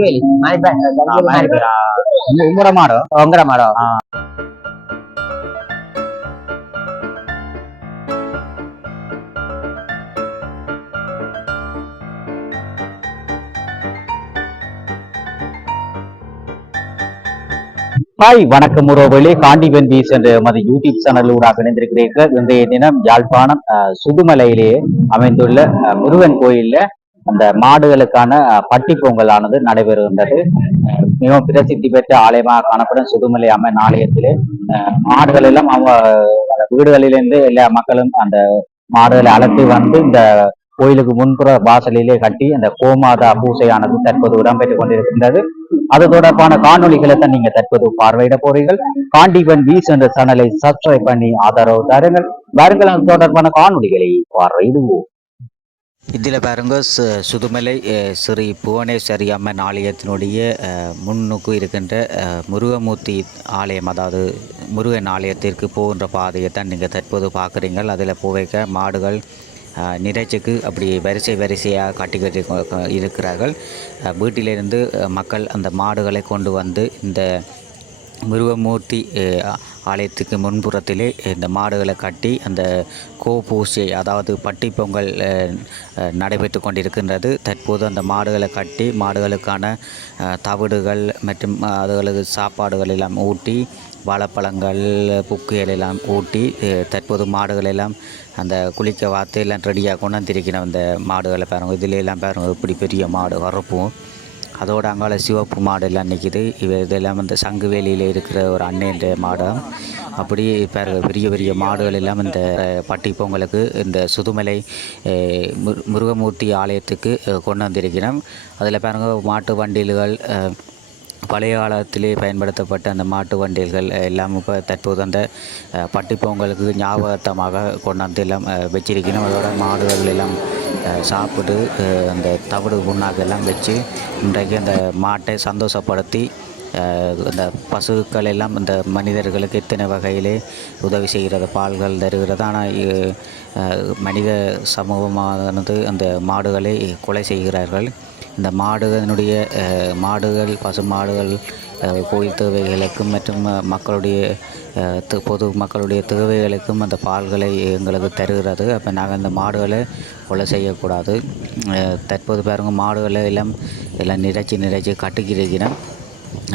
Really? My bad. My Umura Maro. Ongara Maro. Hi வணக்கம் உறவுகளே, Kandivan piece என்ற எமது யூடியூப் சேனலூடாக இணைந்திருக்கிறீர்கள். இன்றைய தினம் யாழ்ப்பாணம் சுதுமலையிலேயே அமைந்துள்ள முருகன் கோயில்ல அந்த மாடுகளுக்கான பட்டி பொங்கலானது நடைபெறுகின்றது. மிகவும் பிரசித்தி பெற்ற ஆலயமாக காணப்படும் சுதுமலை அம்மன் ஆலயத்திலே மாடுகள் எல்லாம் அவங்க வீடுகளிலிருந்து எல்லா மக்களும் அந்த மாடுகளை அழைத்து வந்து இந்த கோயிலுக்கு முன்புற வாசலிலே கட்டி அந்த கோமாதா பூசையானது தற்போது இடம்பெற்றுக் கொண்டிருக்கின்றது. அது தொடர்பான காணொலிகளை தான் நீங்க தற்போது பார்வையிட போறீர்கள். காண்டிவன் வீஸ் என்ற சேனலை சப்ஸ்கிரைப் பண்ணி ஆதரவு தாருங்கள். வாருங்கள், அது தொடர்பான காணொலிகளை பார்வையிடுவோம். இதில் பாருங்க, சுதுமலை ஸ்ரீ புவனேஸ்வரி அம்மன் ஆலயத்தினுடைய முன்னுக்கு இருக்கின்ற முருகமூர்த்தி ஆலயம், அதாவது முருகன் ஆலயத்திற்கு போகின்ற பாதையை தான் நீங்கள் தற்போது பார்க்குறீங்கள். அதில் போவைக்க மாடுகள் நிறைச்சிக்கு அப்படி வரிசையாக கட்டி இருக்கிறார்கள். வீட்டிலிருந்து மக்கள் அந்த மாடுகளை கொண்டு வந்து இந்த முருகமூர்த்தி ஆலயத்துக்கு முன்புறத்திலே இந்த மாடுகளை கட்டி அந்த கோபூசை, அதாவது பட்டி பொங்கல் நடைபெற்று கொண்டிருக்கின்றது. தற்போது அந்த மாடுகளை கட்டி மாடுகளுக்கான தவிடுகள் மற்றும் அதுகளுக்கு சாப்பாடுகள் எல்லாம் ஊட்டி, வாழைப்பழங்கள், புக்குகள் எல்லாம் ஊட்டி தற்போது மாடுகள் எல்லாம் அந்த குளிக்க வார்த்தை எல்லாம் ரெடியாக கொண்டாந்திருக்கணும். அந்த மாடுகளை பாருங்கள், இதில் எல்லாம் பாருங்கள் இப்படி பெரிய மாடு வரப்பும், அதோட அங்கால சிவப்பு மாடு எல்லாம் நிற்கிது. இதெல்லாம் அந்த சங்குவேலியில் இருக்கிற ஒரு அண்ணன்ற மாடம். அப்படி பெரிய பெரிய மாடுகள் எல்லாம் இந்த பட்டி பொங்கலுக்கு இந்த சுதுமலை முருகமூர்த்தி ஆலயத்துக்கு கொண்டு வந்திருக்கிறோம். அதில் பாருங்கள் மாட்டு வண்டில்கள், பழைய காலத்திலே பயன்படுத்தப்பட்ட அந்த மாட்டு வண்டில்கள் எல்லாம் இப்போ தற்போது அந்த பட்டி பொங்கலுக்கு ஞாபகத்தமாக கொண்டாந்து எல்லாம் வச்சிருக்கணும். அதோட மாடுகள் எல்லாம் சாப்பிட்டு அந்த தவிடு புண்ணாக்கு எல்லாம் வச்சு இன்றைக்கு அந்த மாட்டை சந்தோஷப்படுத்தி அந்த பசுக்கள் எல்லாம் இந்த மனிதர்களுக்கு இத்தனை வகையிலே உதவி செய்கிறது, பால்கள் தருகிறது. ஆனால் மனித சமூகமானது அந்த மாடுகளை கொலை செய்கிறார்கள். இந்த மாடுகள் பசு மாடுகள் கோயில் தேவைகளுக்கும் மற்றும் பொது மக்களுடைய தேவைகளுக்கும் அந்த பால்களை எங்களுக்கு தருகிறது. அப்போ நாங்கள் அந்த மாடுகளை கொலை செய்யக்கூடாது. தற்போது பாருங்கள், மாடுகளை எல்லாம் நிறைச்சி கட்டுக்கிறோம்.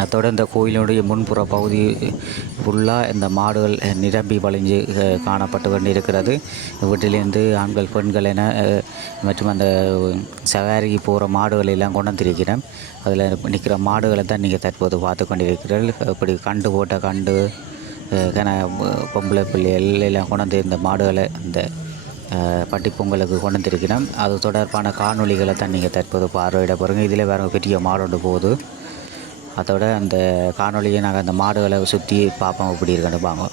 அதோடு இந்த கோயிலுடைய முன்புற பகுதி ஃபுல்லாக இந்த மாடுகள் நிரம்பி வழிஞ்சு காணப்பட்டு கொண்டு இருக்கிறது. வீட்டிலேருந்து ஆண்கள் பெண்கள் என மற்றும் அந்த சவாரிக்கு போகிற மாடுகள் எல்லாம் கொண்டு வந்திருக்கிறேன். அதில் நிற்கிற மாடுகளை தான் நீங்கள் தற்போது பார்த்து கொண்டிருக்கிறீர்கள். இப்படி கண்டு போட்ட கண்டு பொம்பளை பிள்ளைகள் எல்லாம் கொண்டு இந்த மாடுகளை இந்த பட்டி பொங்கலுக்கு கொண்டு வந்திருக்கிறோம். அது தொடர்பான காணொலிகளை தான் நீங்கள் தற்போது பார்வையிட போகிறீங்க. இதில் வேறு பெரிய மாடு ஒன்று போகுது. அதோட அந்த காணொலியை நாங்கள் அந்த மாடுகளை சுற்றி பார்ப்போம், எப்படி இருக்குன்னு பாங்க.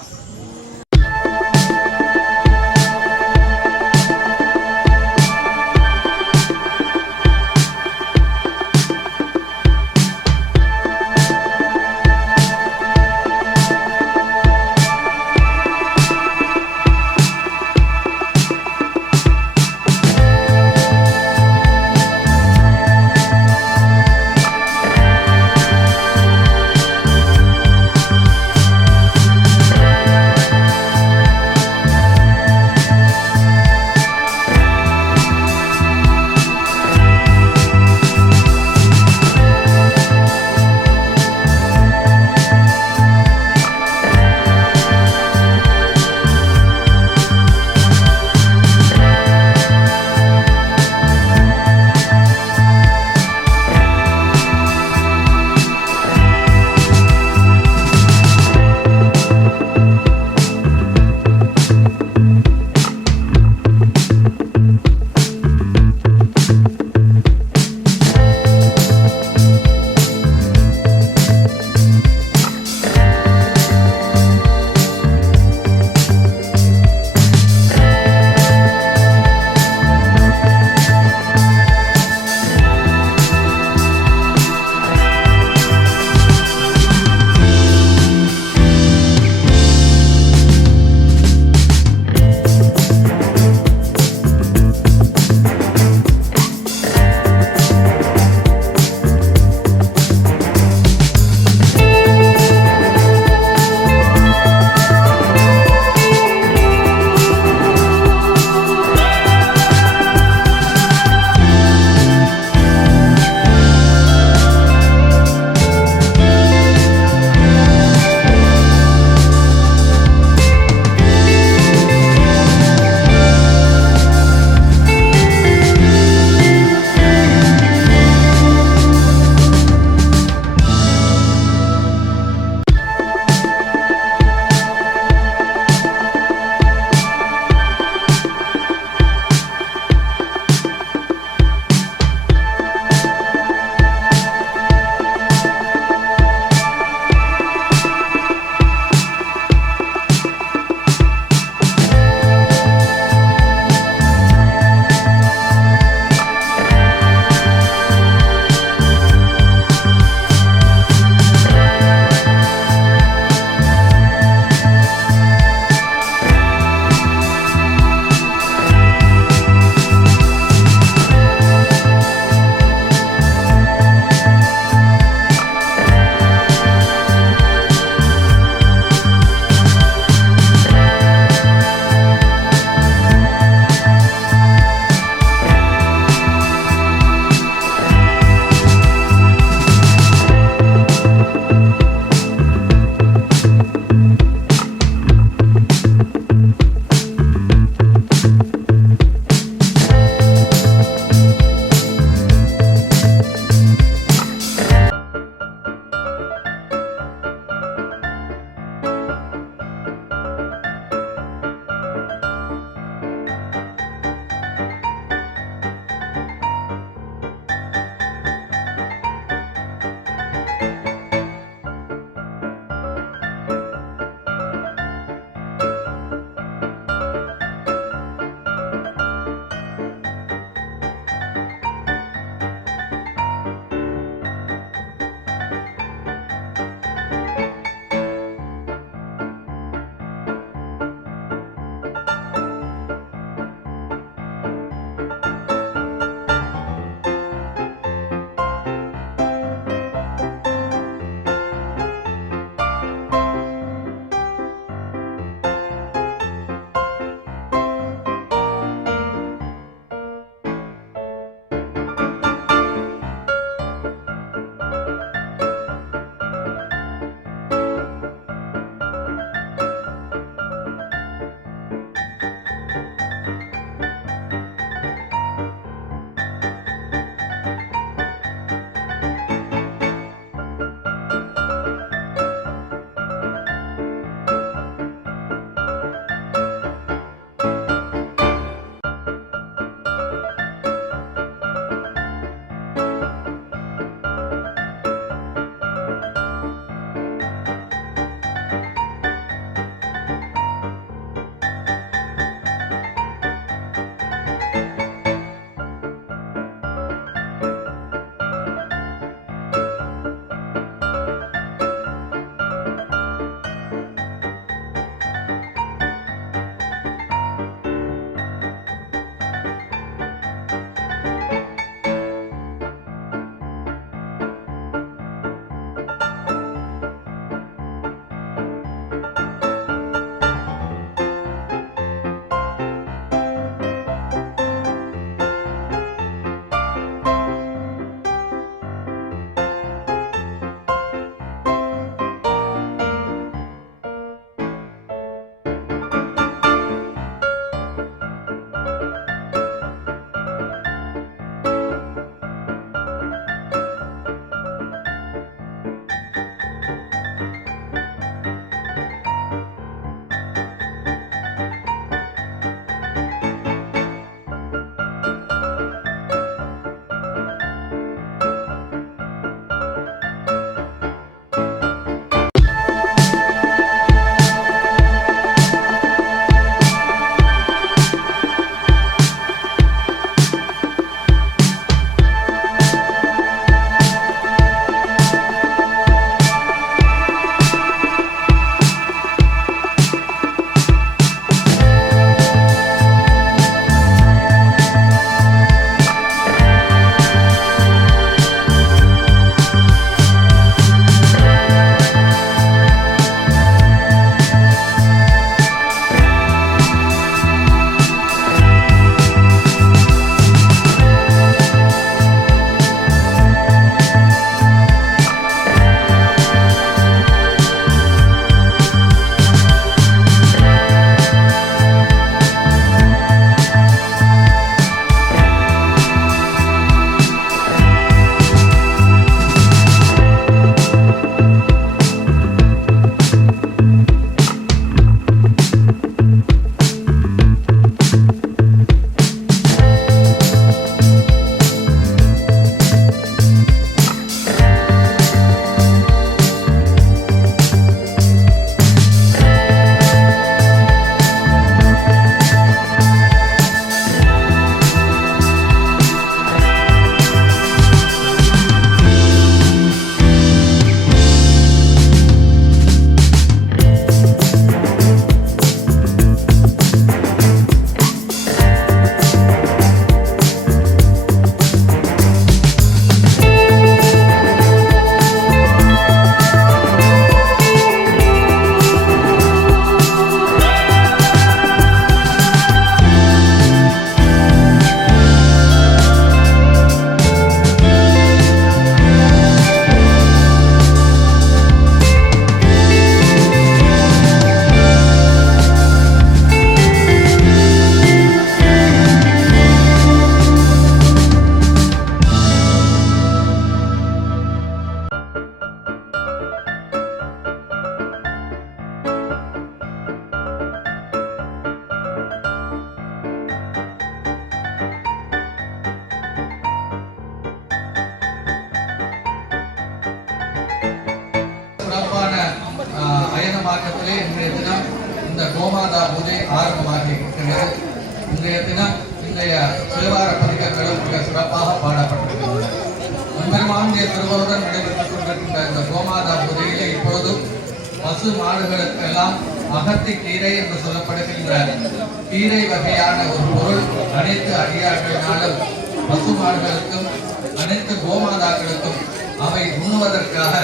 பயணமாக்கத்திலே இன்றைய தினம் இந்த கோமாதா பூஜை ஆரம்பமாகி இருக்கிறது. இன்றைய தினம் இன்றைய தேவார பதிகங்களும் மிக சிறப்பாக பாடப்பட்டிருக்கின்றன. பெருமானுடைய திருவருடன் நடைபெற்றுக் கொண்டிருக்கின்ற இந்த கோமாதா பூஜையிலே இப்பொழுதும் பசு மாடுகளுக்கெல்லாம் அகத்தி கீரை என்று சொல்லப்படுகின்ற கீரை வகையான ஒரு பொருள் அனைத்து அடியார்களினாலும் பசு மாடுகளுக்கும் அனைத்து கோமாதாக்களுக்கும் அவை உண்ணுவதற்காக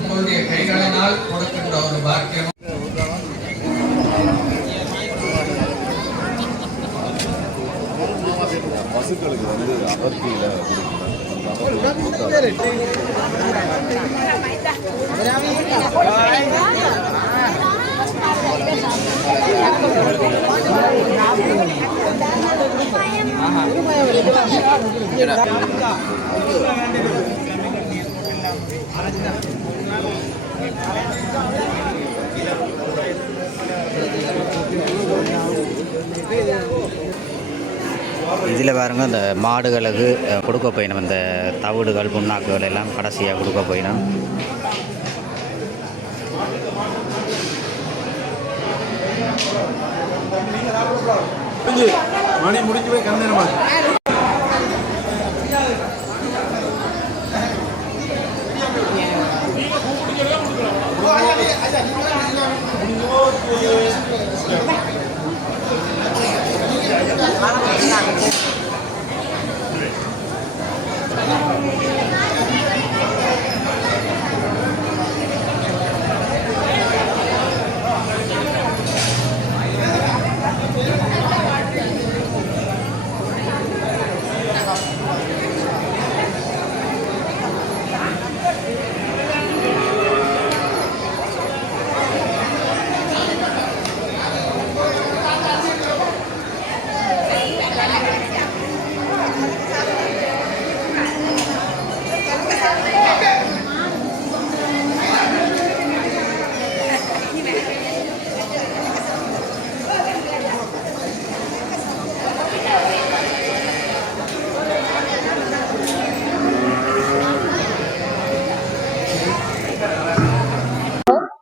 உங்களுடைய கைகளினால் கொடுக்கின்ற ஒரு பாக்கியம். பசுக்களுக்கு வந்து அகத்தியில இதில் பாருங்க இந்த மாடுகளுக்கு கொடுக்க போயிடும் இந்த தவிடுகள் புண்ணாக்குகள் எல்லாம் கடைசியாக கொடுக்க போயிடும். மணி முடிஞ்சு போய் கண்ணு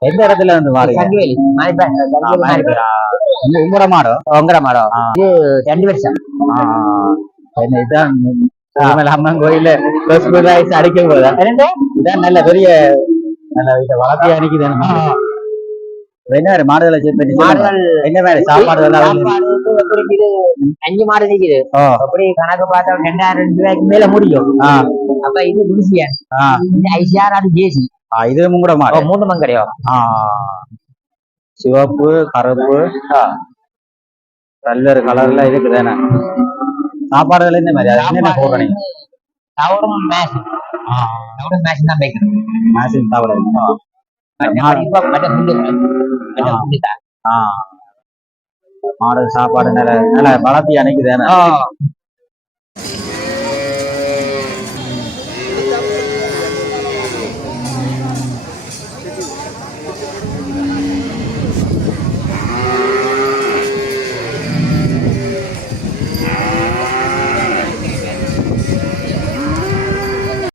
எந்த இடத்துல இருந்து மாறுங்க? உங்களோட மாடம் உங்களோட மாடம் இது 2 வருஷம். இதுதான் அம்மன் கோயில அடிக்க போதா? இதான் நல்ல பெரிய நல்ல வளர்ச்சி அணிக்குது. என்ன வேற மாடுகளை மாடுகள் என்ன வேற சாப்பாடு 5 மாடு நிக்குது. அப்படி கணக்கு பார்த்தா 2000 ரூபாய்க்கு மேல முடியும். அப்ப இது குடிசியா ஐசிஆர் அது ஜேசி. இது கூட மாடு 3 மங்கரையும் சிவப்பு கருப்பு கல்லர் கலர்ல இருக்குதானே. சாப்பாடுகள் இந்த மாதிரி என்ன போடுறீங்க? தவறும் மேஷ் மேஷ் தான் வைக்கணும். மேஷின் தவறு மாடு சாப்பாடு நல்ல நல்ல வளர்த்தி அணைக்குதானே.